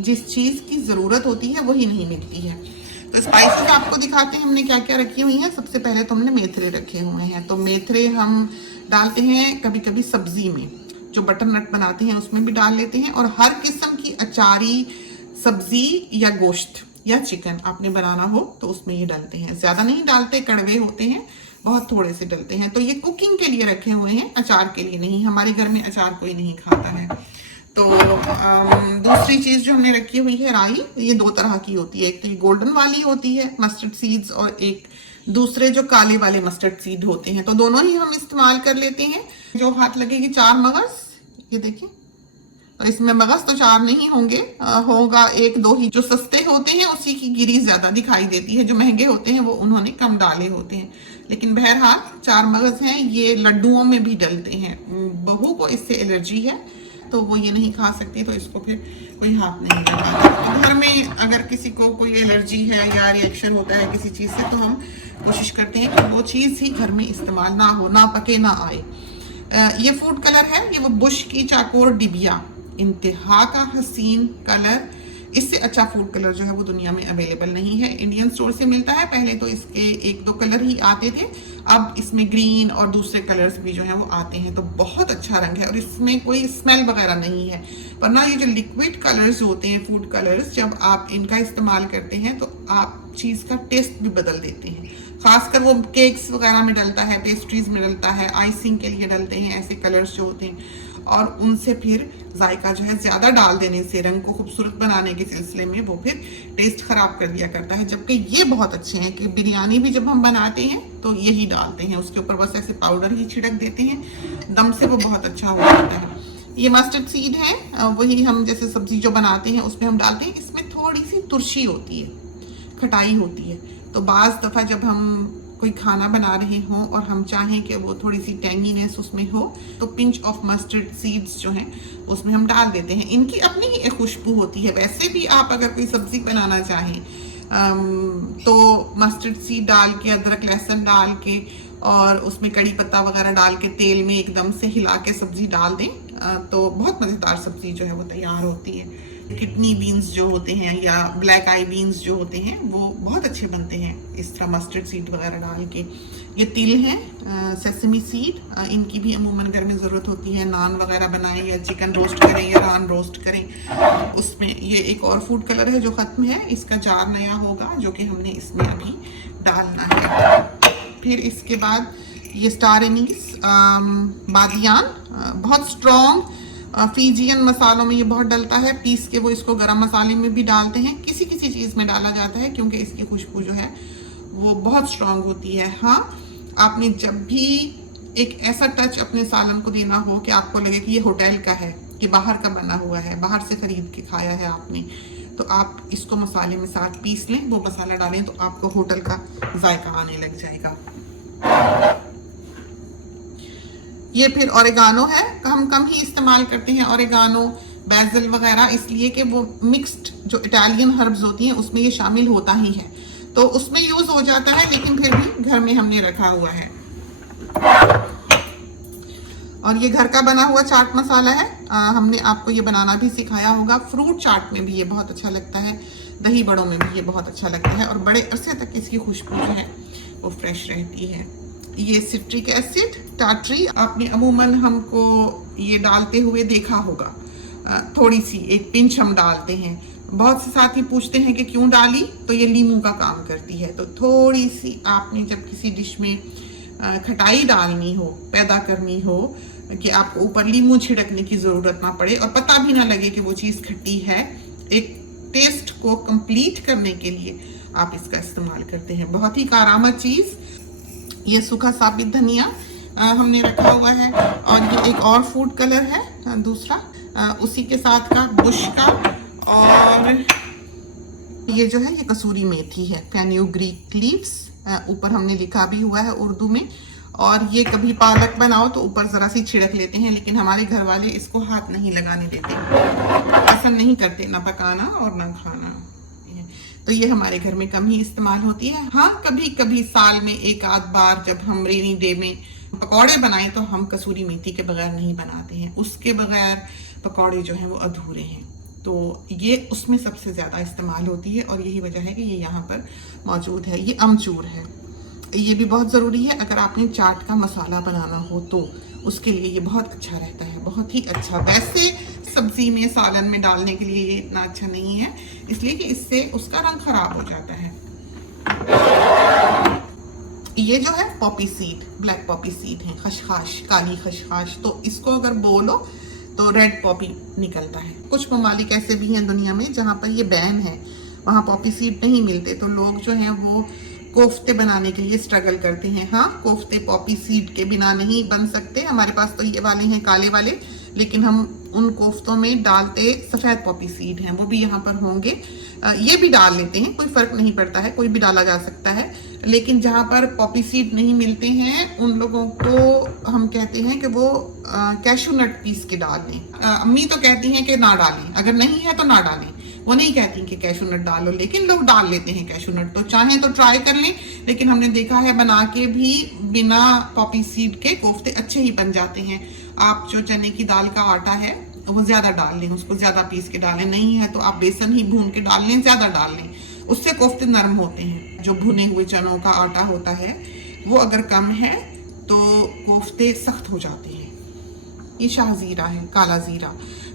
जिस चीज़ की ज़रूरत होती है वही नहीं मिलती है। तो स्पाइसेस आपको दिखाते हैं हमने क्या क्या रखी हुई हैं। सबसे पहले तो हमने मेथरे रखे हुए हैं, तो मेथरे हम डालते हैं कभी कभी सब्जी में, जो बटर नट बनाते हैं उसमें भी डाल लेते हैं। और हर किस्म की अचारी सब्जी या गोश्त या चिकन आपने बनाना हो तो उसमें ये डालते हैं। ज़्यादा नहीं डालते, कड़वे होते हैं, बहुत थोड़े से डलते हैं। तो ये कुकिंग के लिए रखे हुए हैं, अचार के लिए नहीं। हमारे घर में अचार कोई नहीं खाता है। तो दूसरी चीज़ जो हमने रखी हुई है राई, ये दो तरह की होती है। एक तो ये गोल्डन वाली होती है मस्टर्ड सीड्स, और एक दूसरे जो काले वाले मस्टर्ड सीड होते हैं। तो दोनों ही हम इस्तेमाल कर लेते हैं। जो हाथ लगेगी 4 मगज, ये देखिए। तो इसमें मगज तो 4 नहीं होंगे, होगा 1-2 ही। जो सस्ते होते हैं उसी की गिरी ज्यादा दिखाई देती है, जो महंगे होते हैं वो उन्होंने कम डाले होते हैं। लेकिन बहरहाल 4 मगज हैं। ये लड्डुओं में भी डलते हैं। बहू को इससे एलर्जी है तो वो ये नहीं खा सकती, तो इसको फिर कोई हाथ नहीं लगाता। घर में अगर किसी को कोई एलर्जी है या रिएक्शन होता है किसी चीज़ से, तो हम कोशिश करते हैं कि वो चीज़ ही घर में इस्तेमाल ना हो, ना पके ना आए। ये फूड कलर है, ये वो बुश की चाकोर डिबिया, इंतहा का हसीन कलर। इससे अच्छा फूड कलर जो है वो दुनिया में अवेलेबल नहीं है। इंडियन स्टोर से मिलता है। पहले तो इसके 1-2 कलर ही आते थे, अब इसमें ग्रीन और दूसरे कलर्स भी जो है वो आते हैं। तो बहुत अच्छा रंग है और इसमें कोई स्मेल वगैरह नहीं है। वरना ये जो लिक्विड कलर्स होते हैं, फूड कलर्स, जब आप इनका इस्तेमाल करते हैं तो आप चीज़ का टेस्ट भी बदल देते हैं। खासकर वो केक्स वगैरह में डलता है, पेस्ट्रीज में डलता है, आइसिंग के लिए डलते हैं ऐसे कलर्स जो होते हैं। और उनसे फिर जायका जो है ज़्यादा डाल देने से, रंग को खूबसूरत बनाने के सिलसिले में, वो फिर टेस्ट ख़राब कर दिया करता है। जबकि ये बहुत अच्छे हैं कि बिरयानी भी जब हम बनाते हैं तो यही डालते हैं, उसके ऊपर बस ऐसे पाउडर ही छिड़क देते हैं, दम से वो बहुत अच्छा हो जाता है। ये मस्टर्ड सीड है, वही हम जैसे सब्जी जो बनाते हैं उसमें हम डालते हैं। इसमें थोड़ी सी तुरशी होती है, खटाई होती है। तो बाज़ दफ़ा जब हम कोई खाना बना रहे हों और हम चाहें कि वो थोड़ी सी टेंगीनेस उसमें हो, तो पिंच ऑफ मस्टर्ड सीड्स जो हैं उसमें हम डाल देते हैं। इनकी अपनी ही एक खुशबू होती है। वैसे भी आप अगर कोई सब्ज़ी बनाना चाहें तो मस्टर्ड सीड डाल के, अदरक लहसुन डाल के और उसमें कड़ी पत्ता वगैरह डाल के तेल में एकदम से हिला के सब्ज़ी डाल दें तो बहुत मज़ेदार सब्ज़ी जो है वो तैयार होती है। किडनी बीन्स जो होते हैं या ब्लैक आई बीन्स जो होते हैं वो बहुत अच्छे बनते हैं इस तरह मस्टर्ड सीड वगैरह डाल के। ये तिल हैं, सेसमी सीड, इनकी भी अमूमन घर में ज़रूरत होती है। नान वगैरह बनाएं या चिकन रोस्ट करें या रान रोस्ट करें उसमें। ये एक और फूड कलर है जो ख़त्म है, इसका जार नया होगा जो कि हमने इसमें अभी डालना है। फिर इसके बाद ये स्टार एनीस, बादियान, बहुत स्ट्रॉन्ग फीजियन मसालों में ये बहुत डलता है। पीस के वो इसको गरम मसाले में भी डालते हैं, किसी किसी चीज़ में डाला जाता है क्योंकि इसकी खुशबू जो है वो बहुत स्ट्रॉन्ग होती है। हाँ, आपने जब भी एक ऐसा टच अपने सालन को देना हो कि आपको लगे कि ये होटल का है, ये बाहर का बना हुआ है, बाहर से खरीद के खाया है आपने, तो आप इसको मसाले में साथ पीस लें, वो मसाला डालें तो आपको होटल का जायका आने लग जाएगा। ये फिर ओरेगानो है, हम कम ही इस्तेमाल करते हैं ओरेगानो, बैजिल वगैरह, इसलिए कि वो मिक्स्ड जो इटालियन हर्ब्स होती हैं उसमें ये शामिल होता ही है, तो उसमें यूज़ हो जाता है। लेकिन फिर भी घर में हमने रखा हुआ है। और ये घर का बना हुआ चाट मसाला है, हमने आपको ये बनाना भी सिखाया होगा। फ्रूट चाट में भी ये बहुत अच्छा लगता है, दही बड़ों में भी ये बहुत अच्छा लगता है और बड़े अरसे तक इसकी खुशबू जो है वो फ्रेश रहती है। ये सिट्रिक एसिड, टाटरी, आपने अमूमन हमको ये डालते हुए देखा होगा। थोड़ी सी एक पिंच हम डालते हैं। बहुत से साथी पूछते हैं कि क्यों डाली, तो ये लीमू का काम करती है। तो थोड़ी सी आपने जब किसी डिश में खटाई डालनी हो, पैदा करनी हो, कि आपको ऊपर लीमू छिड़कने की ज़रूरत ना पड़े और पता भी ना लगे कि वो चीज़ खट्टी है, एक टेस्ट को कंप्लीट करने के लिए आप इसका इस्तेमाल करते हैं। बहुत ही कारामद चीज़। ये सूखा साबित धनिया हमने रखा हुआ है। और ये एक और फूड कलर है दूसरा, उसी के साथ का बुश का। और ये जो है ये कसूरी मेथी है, फेन्यूग्रीक लीव्स, ऊपर हमने लिखा भी हुआ है उर्दू में। और ये कभी पालक बनाओ तो ऊपर ज़रा सी छिड़क लेते हैं, लेकिन हमारे घर वाले इसको हाथ नहीं लगाने देते, पसंद नहीं करते ना पकाना और ना खाना। तो ये हमारे घर में कम ही इस्तेमाल होती है। हाँ, कभी कभी साल में एक आध बार जब हम रेनी डे में पकौड़े बनाएं तो हम कसूरी मेथी के बगैर नहीं बनाते हैं। उसके बगैर पकौड़े जो हैं वो अधूरे हैं। तो ये उसमें सबसे ज़्यादा इस्तेमाल होती है और यही वजह है कि ये यहाँ पर मौजूद है। ये अमचूर है, ये भी बहुत ज़रूरी है अगर आपने चाट का मसाला बनाना हो तो उसके लिए ये बहुत अच्छा रहता है, बहुत ही अच्छा। वैसे सब्जी में, सालन में डालने के लिए ये इतना अच्छा नहीं है, इसलिए कि इससे उसका रंग खराब हो जाता है। ये जो है Poppy seed, black Poppy seed है, खसखस, काली खसखस। तो इसको अगर बोलो तो रेड पॉपी निकलता है। कुछ ममालिक ऐसे भी हैं दुनिया में जहाँ पर ये बैन है, वहाँ पॉपी सीड नहीं मिलते, तो लोग जो हैं वो कोफ्ते बनाने के लिए स्ट्रगल करते हैं। हाँ, कोफ्ते पॉपी सीड के बिना नहीं बन सकते। हमारे पास तो ये वाले हैं काले वाले, लेकिन हम उन कोफ्तों में डालते सफ़ेद पॉपी सीड हैं, वो भी यहाँ पर होंगे। ये भी डाल लेते हैं, कोई फ़र्क नहीं पड़ता है, कोई भी डाला जा सकता है। लेकिन जहाँ पर पॉपी सीड नहीं मिलते हैं उन लोगों को हम कहते हैं कि वो कैशू नट पीस के डाल लें। अम्मी तो कहती हैं कि ना डालें, अगर नहीं है तो ना डालें, वो नहीं कहती कि कैशू नट डालो, लेकिन लोग डाल लेते हैं कैशू नट। तो चाहें तो ट्राई कर लें, लेकिन हमने देखा है बना के भी बिना पॉपी सीड के कोफ्ते अच्छे ही बन जाते हैं। आप जो चने की दाल का आटा है वो ज़्यादा डाल लें, उसको ज़्यादा पीस के डालें, नहीं है तो आप बेसन ही भून के डाल लें, ज़्यादा डाल लें, उससे कोफ्ते नरम होते हैं। जो भुने हुए चनों का आटा होता है वो अगर कम है तो कोफ्ते सख्त हो जाते हैं। ये शाह ज़ीरा है, काला ज़ीरा।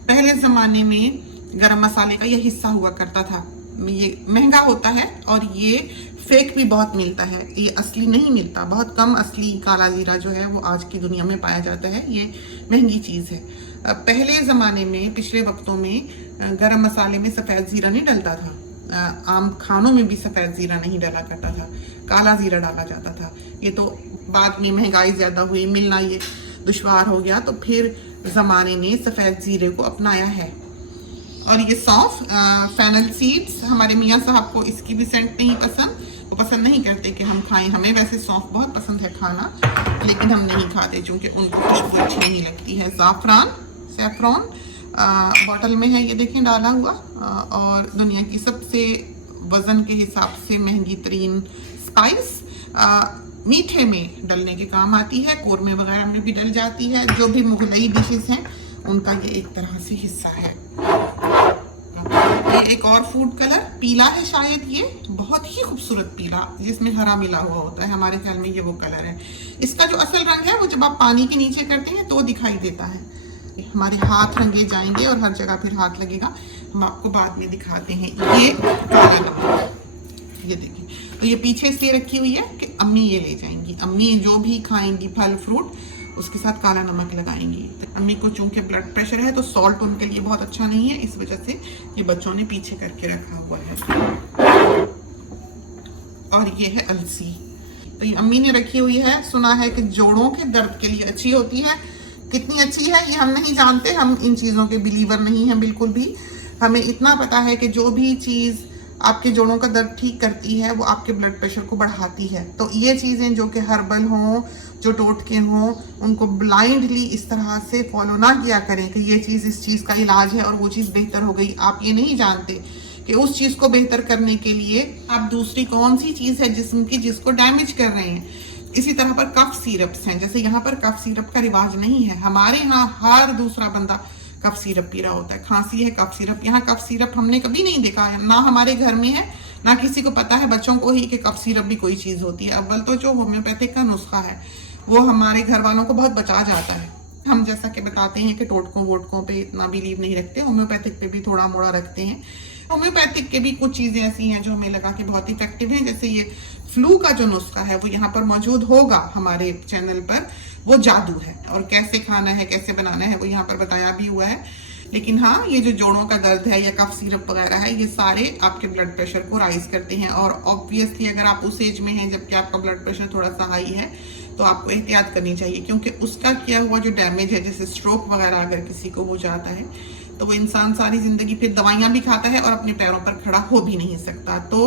पहले ज़माने में गरम मसाले का ये हिस्सा हुआ करता था। ये महंगा होता है और ये फेक भी बहुत मिलता है, ये असली नहीं मिलता। बहुत कम असली काला ज़ीरा जो है वो आज की दुनिया में पाया जाता है, ये महंगी चीज़ है। पहले ज़माने में, पिछले वक्तों में गरम मसाले में सफ़ेद ज़ीरा नहीं डलता था, आम खानों में भी सफ़ेद ज़ीरा नहीं डाला करता था, काला ज़ीरा डाला जाता था। ये तो बाद में महंगाई ज़्यादा हुई, मिलना ये दुश्वार हो गया, तो फिर ज़माने ने सफ़ेद ज़ीरे को अपनाया है। और ये सौंफ, फेनल सीड्स, हमारे मियाँ साहब को इसकी भी सेंट नहीं पसंद, वो पसंद नहीं करते कि हम खाएं। हमें वैसे सौंफ बहुत पसंद है खाना, लेकिन हम नहीं खाते क्योंकि उनको खुशबू अच्छी नहीं लगती है। ज़ाफ़रान, सैफ़रॉन बॉटल में है, ये देखें डाला हुआ, और दुनिया की सबसे वज़न के हिसाब से महंगी तरीन स्पाइस, मीठे में डलने के काम आती है, कोरमे वगैरह में भी डल जाती है। जो भी मुगलई डिशेस हैं उनका ये एक तरह से हिस्सा है। ये एक और फूड कलर पीला है शायद, ये बहुत ही खूबसूरत पीला जिसमें हरा मिला हुआ होता है, हमारे ख्याल में ये वो कलर है। इसका जो असल रंग है वो जब आप पानी के नीचे करते हैं तो दिखाई देता है। हमारे हाथ रंगे जाएंगे और हर जगह फिर हाथ लगेगा, हम आपको बाद में दिखाते हैं। ये काला नमक, ये देखिए, तो ये पीछे से रखी हुई है कि अम्मी ये ले जाएंगी। अम्मी जो भी खाएंगी फल फ्रूट उसके साथ काला नमक लगाएंगी। तो अम्मी को चूंकि ब्लड प्रेशर है तो सॉल्ट उनके लिए बहुत अच्छा नहीं है, इस वजह से ये बच्चों ने पीछे करके रखा हुआ है। और ये है अलसी, तो ये अम्मी ने रखी हुई है। सुना है कि जोड़ों के दर्द के लिए अच्छी होती है। कितनी अच्छी है ये हम नहीं जानते, हम इन चीज़ों के बिलीवर नहीं हैं बिल्कुल भी। हमें इतना पता है कि जो भी चीज़ आपके जोड़ों का दर्द ठीक करती है वो आपके ब्लड प्रेशर को बढ़ाती है। तो ये चीज़ें जो कि हर्बल हों, जो टोटके हों, उनको ब्लाइंडली इस तरह से फॉलो ना किया करें कि ये चीज़ इस चीज़ का इलाज है और वो चीज़ बेहतर हो गई। आप ये नहीं जानते कि उस चीज़ को बेहतर करने के लिए आप दूसरी कौन सी चीज़ है जिस्म की जिसको डैमेज कर रहे हैं। इसी तरह पर कफ सिरप्स हैं, जैसे यहाँ पर कफ सिरप का रिवाज नहीं है। हमारे यहाँ हर दूसरा बंदा कफ सिरप पी रहा होता है। खांसी है कफ सिरप, यहाँ कफ सिरप हमने कभी नहीं देखा है, ना हमारे घर में है, ना किसी को पता है बच्चों को ही कि कफ सिरप भी कोई चीज़ होती है। अव्वल तो जो होम्योपैथिक का नुस्खा है वो हमारे घर वालों को बहुत बचा जाता है। हम जैसा कि बताते हैं कि टोटकों वोटकों पे इतना बिलीव नहीं रखते, होम्योपैथिक पे भी थोड़ा मोड़ा रखते हैं। होम्योपैथिक के भी कुछ चीज़ें ऐसी हैं जो हमें लगा कि बहुत इफेक्टिव हैं, जैसे ये फ्लू का जो नुस्खा है वो यहाँ पर मौजूद होगा हमारे चैनल पर, वो जादू है और कैसे खाना है कैसे बनाना है वो यहाँ पर बताया भी हुआ है। लेकिन हाँ, ये जो जोड़ों का दर्द है या कफ सिरप वगैरह है, ये सारे आपके ब्लड प्रेशर को राइज करते हैं। और ऑब्वियसली अगर आप उस एज में हैं जबकि आपका ब्लड प्रेशर थोड़ा सा हाई है तो आपको एहतियात करनी चाहिए, क्योंकि उसका किया हुआ जो डैमेज है, जैसे स्ट्रोक वगैरह अगर किसी को हो जाता है तो वो इंसान सारी ज़िंदगी फिर दवाइयाँ भी खाता है और अपने पैरों पर खड़ा हो भी नहीं सकता। तो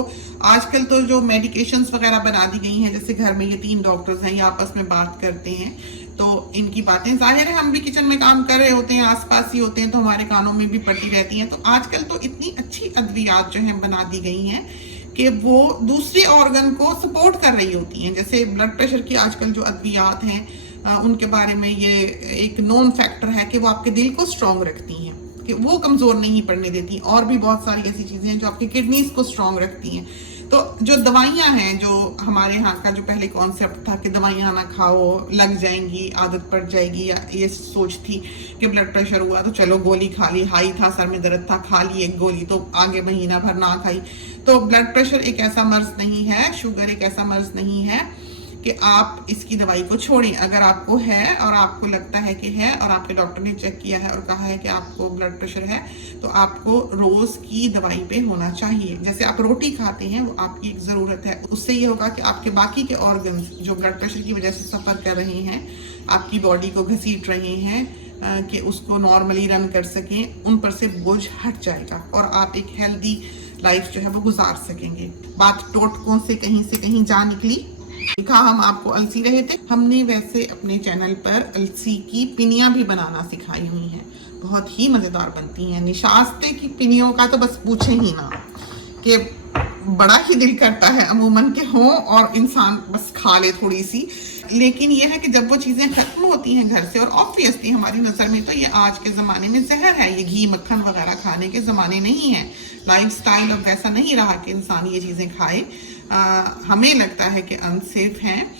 आजकल तो जो मेडिकेशंस वगैरह बना दी गई हैं, जैसे घर में ये 3 डॉक्टर्स हैं, ये आपस में बात करते हैं, तो इनकी बातें जाहिर है हम भी किचन में काम कर रहे होते हैं, आसपास ही होते हैं, तो हमारे कानों में भी पड़ती रहती हैं। तो आजकल तो इतनी अच्छी अद्वियात जो हैं बना दी गई हैं कि वो दूसरे ऑर्गन को सपोर्ट कर रही होती हैं। जैसे ब्लड प्रेशर की आजकल जो अद्वियात हैं उनके बारे में ये एक नोन फैक्टर है कि वो आपके दिल को स्ट्रॉन्ग रखती हैं। कि वो कमज़ोर नहीं पड़ने देती। और भी बहुत सारी ऐसी चीज़ें हैं जो आपकी किडनीज को स्ट्रांग रखती हैं। तो जो दवाइयाँ हैं, जो हमारे यहाँ का जो पहले कॉन्सेप्ट था कि दवाइयाँ ना खाओ, लग जाएंगी, आदत पड़ जाएगी, या ये सोच थी कि ब्लड प्रेशर हुआ तो चलो गोली खा ली, हाई था, सर में दर्द था, खा ली एक गोली, तो आगे महीना भर ना खाई। तो ब्लड प्रेशर एक ऐसा मर्ज नहीं है, शुगर एक ऐसा मर्ज नहीं है कि आप इसकी दवाई को छोड़ें। अगर आपको है और आपको लगता है कि है और आपके डॉक्टर ने चेक किया है और कहा है कि आपको ब्लड प्रेशर है, तो आपको रोज की दवाई पे होना चाहिए। जैसे आप रोटी खाते हैं, वो आपकी एक ज़रूरत है। उससे ये होगा कि आपके बाकी के ऑर्गन्स जो ब्लड प्रेशर की वजह से सफ़र कर रहे हैं, आपकी बॉडी को घसीट रहे हैं कि उसको नॉर्मली रन कर सकें, उन पर से बोझ हट जाएगा और आप एक हेल्दी लाइफ जो है वो गुजार सकेंगे। बात टोटकों से कहीं जा निकली। देखा, हम आपको अलसी रहे थे। हमने वैसे अपने चैनल पर अलसी की पिनियां भी बनाना सिखाई हुई हैं, बहुत ही मज़ेदार बनती हैं। निशास्ते की पिनियों का तो बस पूछे ही ना, कि बड़ा ही दिल करता है अमूमन के हों और इंसान बस खा ले थोड़ी सी। लेकिन यह है कि जब वो चीज़ें खत्म होती हैं घर से, और ऑब्वियसली हमारी नज़र में तो ये आज के ज़माने में जहर है, ये घी मक्खन वगैरह खाने के ज़माने नहीं है। लाइफस्टाइल अब वैसा नहीं रहा कि इंसान ये चीज़ें खाए। हमें लगता है कि अनसेफ हैं,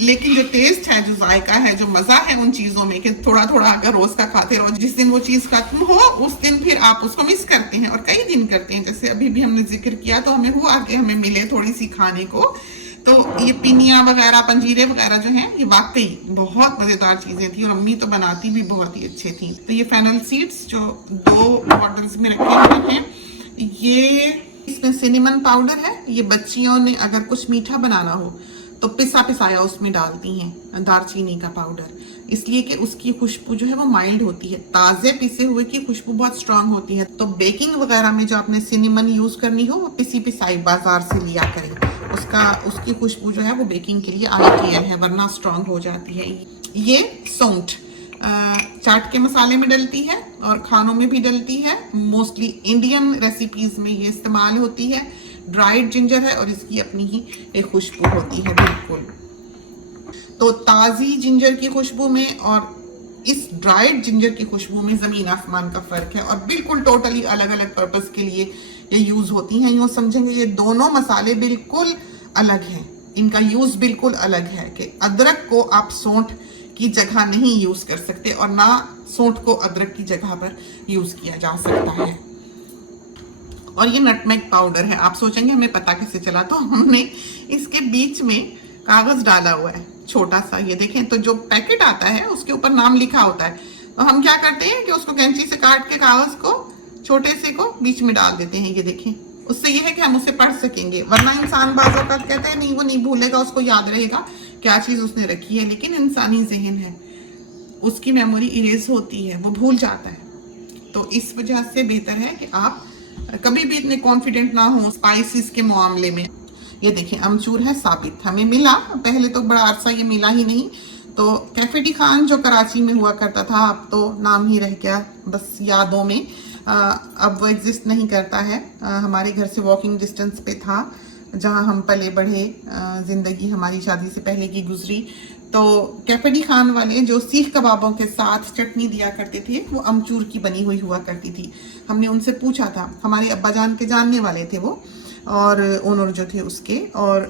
लेकिन जो टेस्ट है, जो जायका है, जो मज़ा है उन चीज़ों में, कि थोड़ा थोड़ा अगर रोज़ का खाते रहो, जिस दिन वो चीज़ खत्म हो उस दिन फिर आप उसको मिस करते हैं, और कई दिन करते हैं। जैसे अभी भी हमने जिक्र किया, तो हमें हुआ कि हमें मिले थोड़ी सी खाने को। तो ये पिनिया वगैरह, पंजीरे वगैरह जो हैं, ये वाकई बहुत मज़ेदार चीज़ें थी, और अम्मी तो बनाती भी बहुत ही अच्छे थी। तो ये फेनल सीड्स जो 2 बॉटल्स में रखे हुए हैं, ये इसमें सिनेमन पाउडर है। ये बच्चियों ने अगर कुछ मीठा बनाना हो तो पिसा पिसाया उसमें डालती हैं दालचीनी का पाउडर, इसलिए कि उसकी खुशबू जो है वो माइल्ड होती है। ताज़े पिसे हुए की खुशबू बहुत स्ट्रांग होती है। तो बेकिंग वगैरह में जो आपने सिनेमन यूज़ करनी हो, वो पिसी पिसाई बाजार से लिया करें। उसकी खुशबू जो है वो बेकिंग के लिए आइडियल है, वरना स्ट्रांग हो जाती है। ये सौंठ चाट के मसाले में डलती है और खानों में भी डलती है। मोस्टली इंडियन रेसिपीज में ये इस्तेमाल होती है। ड्राइड जिंजर है और इसकी अपनी ही एक खुशबू होती है बिल्कुल। तो ताज़ी जिंजर की खुशबू में और इस ड्राइड जिंजर की खुशबू में ज़मीन आसमान का फ़र्क है, और बिल्कुल टोटली अलग अलग पर्पस के लिए ये यूज़ होती हैं। यूँ समझेंगे ये दोनों मसाले बिल्कुल अलग हैं, इनका यूज़ बिल्कुल अलग है। कि अदरक को आप सौंठ की जगह नहीं यूज़ कर सकते, और ना सौंठ को अदरक की जगह पर यूज़ किया जा सकता है। और ये नटमेग पाउडर है। आप सोचेंगे हमें पता कैसे चला, तो हमने इसके बीच में कागज़ डाला हुआ है छोटा सा, ये देखें। तो जो पैकेट आता है उसके ऊपर नाम लिखा होता है, तो हम क्या करते हैं कि उसको कैंची से काट के कागज़ को छोटे से को बीच में डाल देते हैं, ये देखें। उससे ये है कि हम उसे पढ़ सकेंगे, वरना इंसान बाज़ औक़ात कहते हैं नहीं, वो नहीं भूलेगा, उसको याद रहेगा क्या चीज़ उसने रखी है। लेकिन इंसानी ज़हन है, उसकी मेमोरी इरेज होती है, वो भूल जाता है। तो इस वजह से बेहतर है कि आप कभी भी इतने कॉन्फिडेंट ना हो स्पाइसेस के मामले में। ये देखिए अमचूर है साबित, हमें मिला, पहले तो बड़ा अरसा ये मिला ही नहीं। तो कैफे डी खान जो कराची में हुआ करता था, अब तो नाम ही रह गया बस यादों में। अब वो एग्जिस्ट नहीं करता है। हमारे घर से वॉकिंग डिस्टेंस पे था, जहाँ हम पले बढ़े, ज़िंदगी हमारी शादी से पहले की गुजरी। तो कैफे डी खान वाले जो सीख कबाबों के साथ चटनी दिया करते थे, वो अमचूर की बनी हुई हुआ करती थी। हमने उनसे पूछा था, हमारे अब्बा जान के जानने वाले थे वो, और ओनर जो थे उसके, और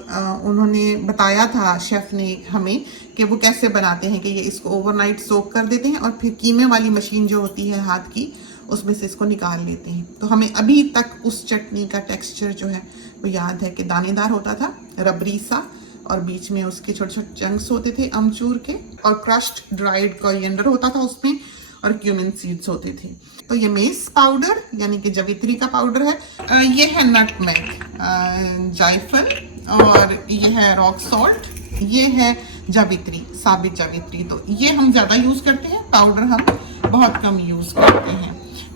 उन्होंने बताया था शेफ़ ने हमें कि वो कैसे बनाते हैं। कि ये इसको ओवरनाइट सोक कर देते हैं और फिर कीमे वाली मशीन जो होती है हाथ की, उसमें से इसको निकाल लेते हैं। तो हमें अभी तक उस चटनी का टेक्सचर जो है वो याद है कि दानेदार होता था, रबरी सा, और बीच में उसके छोटे छोटे चंक्स होते थे अमचूर के, और क्रश्ड ड्राइड कोरिएंडर होता था उसमें, और क्यूमिन सीड्स होते थे। तो ये मेस पाउडर यानी कि जवित्री का पाउडर है। ये है नटमेग, जायफल, और ये है रॉक सॉल्ट, ये है जावित्री, साबित जावित्री। तो ये हम ज़्यादा यूज़ करते हैं, पाउडर हम बहुत कम यूज़ करते हैं।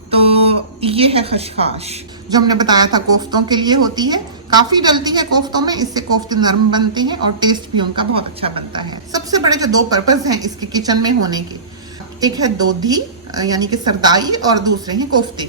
तो ये है खशखाश, जो हमने बताया था कोफ्तों के लिए होती है, काफ़ी डलती है कोफ्तों में, इससे कोफ्ते नरम बनते हैं और टेस्ट भी उनका बहुत अच्छा बनता है। सबसे बड़े जो 2 पर्पस हैं इसके किचन में होने के, एक है दोधी यानी कि सरदाई, और दूसरे हैं कोफ्ते।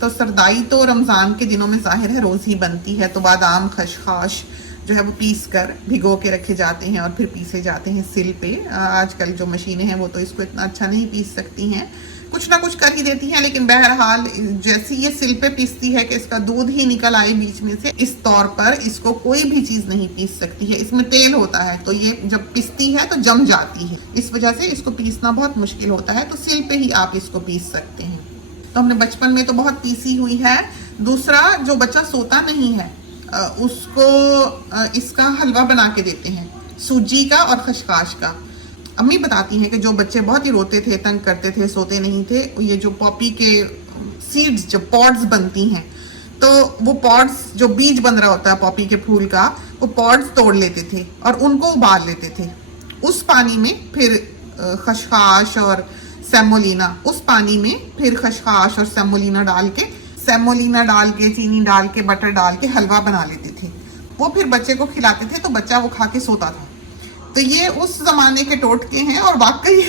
तो सरदाई तो रमज़ान के दिनों में ज़ाहिर है रोज़ ही बनती है। तो बादाम खशखाश जो है वो पीस कर भिगो के रखे जाते हैं और फिर पीसे जाते हैं सिल पे। आजकल जो मशीनें हैं वो तो इसको इतना अच्छा नहीं पीस सकती हैं, कुछ ना कुछ कर ही देती हैं, लेकिन बहरहाल जैसी ये सिल पे पीसती है कि इसका दूध ही निकल आए बीच में से, इस तौर पर इसको कोई भी चीज नहीं पीस सकती है। इसमें तेल होता है तो ये जब पीसती है तो जम जाती है, इस वजह से इसको पीसना बहुत मुश्किल होता है। तो सिल पे ही आप इसको पीस सकते हैं। तो हमने बचपन में तो बहुत पीसी हुई है। दूसरा, जो बच्चा सोता नहीं है उसको इसका हलवा बना के देते हैं, सूजी का और खसखस का। अम्मी बताती हैं कि जो बच्चे बहुत ही रोते थे, तंग करते थे, सोते नहीं थे, ये जो पॉपी के सीड्स, जो पॉड्स बनती हैं, तो वो पॉड्स, जो बीज बन रहा होता है पॉपी के फूल का, वो पॉड्स तोड़ लेते थे और उनको उबाल लेते थे। उस पानी में फिर खसखस और सेमोलिना, उस पानी में फिर खसखस और सेमोलिना डाल के चीनी डाल के बटर डाल के हलवा बना लेते थे। वो फिर बच्चे को खिलाते थे तो बच्चा वो खा के सोता था। तो ये उस जमाने के टोटके हैं और वाकई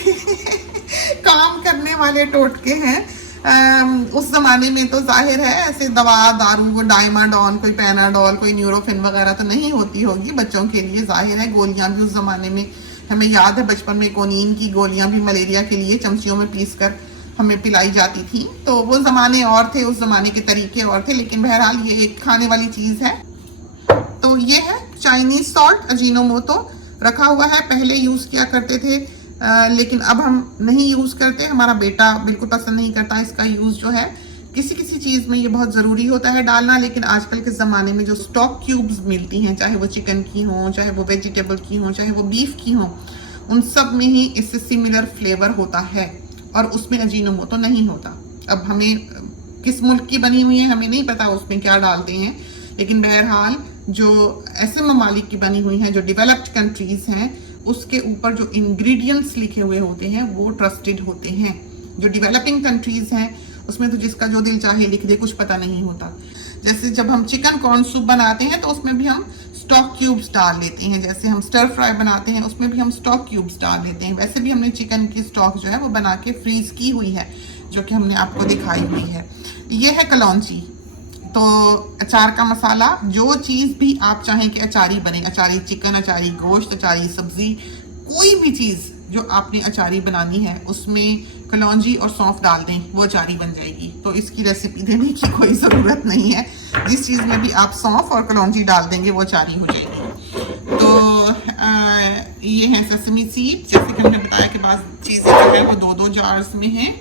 काम करने वाले टोटके हैं। उस जमाने में तो जाहिर है ऐसे दवा दारू, वो डायमाडोन, कोई पैनाडोल, कोई न्यूरोफिन वगैरह तो नहीं होती होगी बच्चों के लिए, जाहिर है। गोलियां भी उस जमाने में हमें याद है, बचपन में कोनीन की गोलियां भी मलेरिया के लिए चमचियों में पीस कर हमें पिलाई जाती थी। तो वो ज़माने और थे, उस ज़माने के तरीके और थे, लेकिन बहरहाल ये एक खाने वाली चीज़ है। तो ये है चाइनीज सॉल्ट, अजीनोमोटो रखा हुआ है। पहले यूज़ किया करते थे लेकिन अब हम नहीं यूज़ करते। हमारा बेटा बिल्कुल पसंद नहीं करता इसका यूज़ जो है। किसी किसी चीज़ में ये बहुत ज़रूरी होता है डालना, लेकिन आजकल के ज़माने में जो स्टॉक क्यूब्स मिलती हैं, चाहे वो चिकन की हों, चाहे वो वेजिटेबल की हों, चाहे वो बीफ की हों, उन सब में ही इससे सिमिलर फ्लेवर होता है और उसमें अजीनोमोटो नहीं होता। अब हमें किस मुल्क की बनी हुई है हमें नहीं पता उसमें क्या डालते हैं, लेकिन बहरहाल जो ऐसे ममालिक की बनी हुई हैं, जो डेवलप्ड कंट्रीज़ हैं, उसके ऊपर जो इंग्रेडिएंट्स लिखे हुए होते हैं वो ट्रस्टेड होते हैं। जो डेवलपिंग कंट्रीज़ हैं उसमें तो जिसका जो दिल चाहे लिख दे, कुछ पता नहीं होता। जैसे जब हम चिकन कॉर्न सूप बनाते हैं तो उसमें भी हम स्टॉक क्यूब्स डाल लेते हैं। जैसे हम स्टर फ्राई बनाते हैं उसमें भी हम स्टॉक क्यूब्स डाल लेते हैं। वैसे भी हमने चिकन की स्टॉक जो है वो बना के फ्रीज की हुई है, जो कि हमने आपको दिखाई हुई है। ये है कलौंजी। तो अचार का मसाला, जो चीज़ भी आप चाहें कि अचारी बने, अचारी चिकन, अचारी गोश्त, अचारी सब्जी, कोई भी चीज़ जो आपने अचारी बनानी है उसमें कलौंजी और सौंफ डाल दें, वो अचारी बन जाएगी। तो इसकी रेसिपी देने की कोई ज़रूरत नहीं है। जिस चीज़ में भी आप सौंफ और कलौंजी डाल देंगे वो अचारी हो जाएगी। तो ये है सेसमी सीड। जैसे कि हमने बताया कि बाद चीज़ें जो है वो 2-2 जार्स में हैं।